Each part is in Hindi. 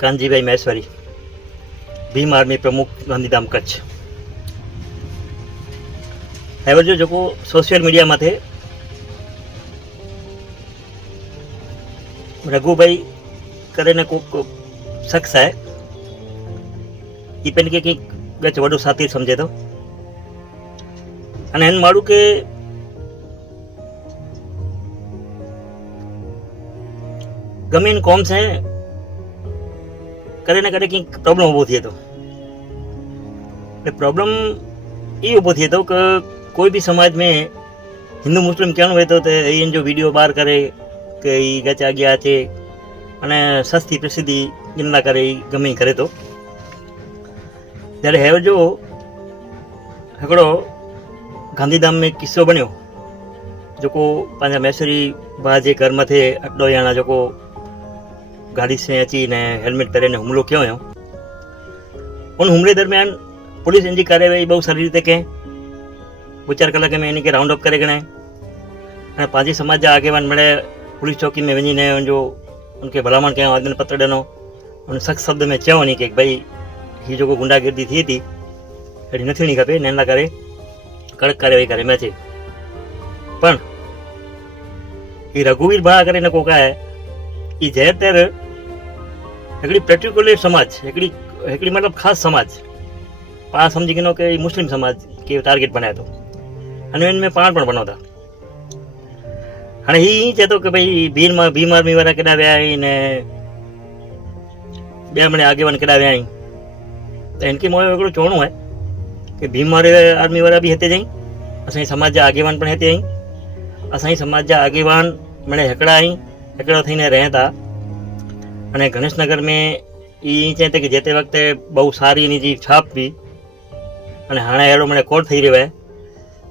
कांजीभाई महेश्वरी, भीम आर्मी प्रमुख, गांधीधाम कच्छ। एवर जो सोशल मीडिया में थे रघुभाई करे कोक शख्स है, पेन के गच वो साथी समझे तो मारू के गमे इन कॉम से करे करे कि प्रॉब्लम उभो थे तो प्रॉब्लम ये उभो थे तो कोई भी समाज में हिंदू मुस्लिम कहूँ हो तो इन जो वीडियो बाहर करे कि गच आगे अचे अने सस्ती प्रसिद्धि गिनना करे गमे करे तो त्यारे हेव जो हिकिड़ो गांधीधाम में किस्सो बन्यो जो पांजा महेश्वरी भा जे घर मथे अड्डो याना जो गाड़ी से अची ने हेलमेट पहरे हुमलो किया हो। उन हमले दरमियान पुलिस इनकी कार्यवाही बहुत सारी रीते कहें 2-4 कलाक में इनके राउंड अप करे गणाए पांची समाज जा आगेवान मिले पुलिस चौकी में वही ने जो उनके भलामण कयो, आदमी पत्र ॾिनो, उन सख्त शब्द में चयो नहीं कि भाई ही जो गुंडागिर्दी थी थी अड़ी न थियणी खपे, ने करे कड़क कार्यवाही करे में अचे। पण ये रघुवीर भा करे न कोका है ये जहर तेर हिकिड़ी पर्टिकुलर समाज हिकिड़ी मतलब खास समाज पाण समझी गिनो कि मुस्लिम समाज के टारगेट बनाया तो अने इनमें पाण पण बनो था। हाणे ही चए तो कि भाई भीम आर्मी वारा केॾा विया आहिनि ने ॿिया मिड़े आगेवान केॾा विया आहिनि, त हिनखे मोयो हिकिड़ो चवणो आहे कि भीम आर्मी वारा बि हिते जाई, असांजे समाज जा आगेवान पण हिते आहिनि, असांजे समाज जा आगेवान मिड़े हिकिड़ा आहिनि, हिकिड़ा थीने रहें था। अने गणेश नगर में ये चए तो कि जेते वक्त बहु सारी इन जी छाप भी अने हाणे अहिड़ो मिड़े कोड थी रहियो आहे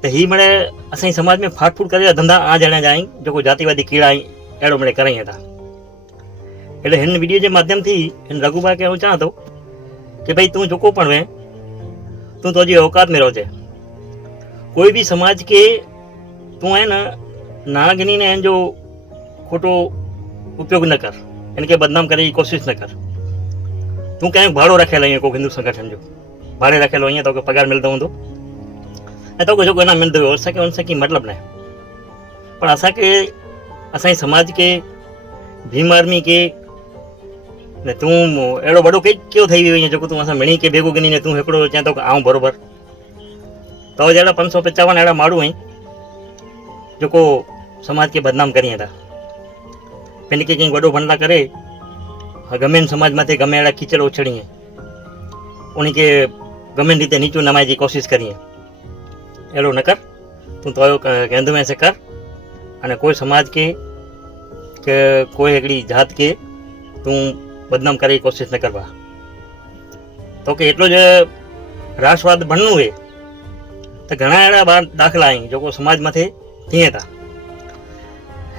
तो ही मिड़े असांजे समाज में फाटफूट करे धंधा आ ॼणा जा आहिनि जो जातिवादी कीड़ा अहिड़ो मिड़े कराई था। એટલે हिन वीडियो के माध्यम थी हिन रघुभा के हूँ चाह तो कि भाई तू जो पण वे तू तो जी औकात में रोजे, कोई भी समाज के तू है ना गिनी ने जो खोटो उपयोग न कर, इनके बदनाम करे की कोशिश न कर। तू कहीं भाड़ो रखेल है को हिंदू संगठन जो भाड़े रखेल हो तो पगार मिलता हूँ तो जो ना मिलते हो उनसे की मतलब न पर असांजे समाज के भीम आर्मी के ने तू एड़ो बड़ो क्यों थी वियो जो तू असां मिणी के भेगो गिनी ने तू हिकिड़ो चए तो आऊं बरोबर तो जड़ा 555 अड़ा माण्हू आहिनि जो समाज के बदनाम करिए था। पिन के कहीं वॾो बनला करे गमे समाज मथे गमे अड़ा कीचड़ उछड़िए उन्हीं के गमे रीते नीचो नमाए की कोशिश करिए, एड़ो न कर। तू तो केंद्र में से कर अने कोई समाज के कोई हिकिड़ी जात के तू बदनाम करे की कोशिश न करवा। तो कि एटलो जो राष्ट्रवाद बननु है तो घणा अड़ा बार दाखला आहिनि जो समाज मथे थिए था।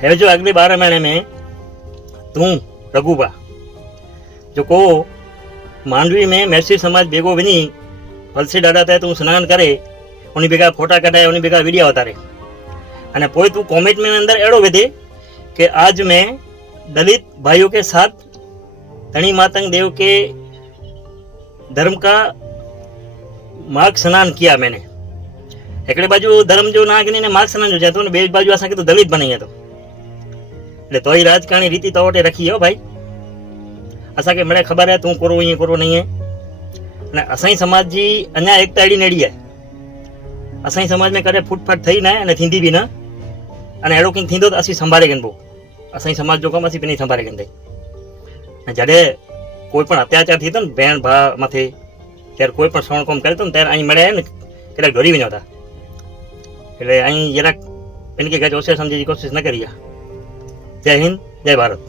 हे जो अगले 12 महीने में तू रघुभा जो मांडवी में मैसी समाज बेगो वही वलसी डाडा ते तू स्नान करे उन्हीं भेगा फोटा कढाए उन्हीं भेगा वीडियो उतारे अने पोइ तू कॉमेंट में अंदर एड़ो विधे कि आज मैं दलित भाइयों के साथ धनी मातंग देव के धर्म का मार्ग स्नान किया मैंने। एकड़े बाजू धर्म जो ना गिनी ने मार्ग स्नान जो जातो ने बे बाजू असा के तो दलित बनी है तो એટલે તોય રાજકારણી રીતિ તો ઓટે રખી હો ભાઈ, असा के મને ખબર હે તું કરો ये करो नहीं है। અને અસાઈ સમાજ जी अन्या एकता एड़ी नेड़ी है, असाई समाज में करे फूटफाट थई ना अने थींदी भी ना अने एड़ो कंईक थींदो तो असी संभाळे गन बो असाई समाज जो कम असी नहीं संभाळे गन दई। जडे कोई पण अत्याचार थी तो भेण भा मथे त्यारे कोई पण सवण कोम करे तो त्यारे अहीं मळे ने केड़ा डोरी वञो था એટલે અહીં જરાક इनके गज ओसे समझे की कोशिश न करिए। जय हिंद, जय भारत।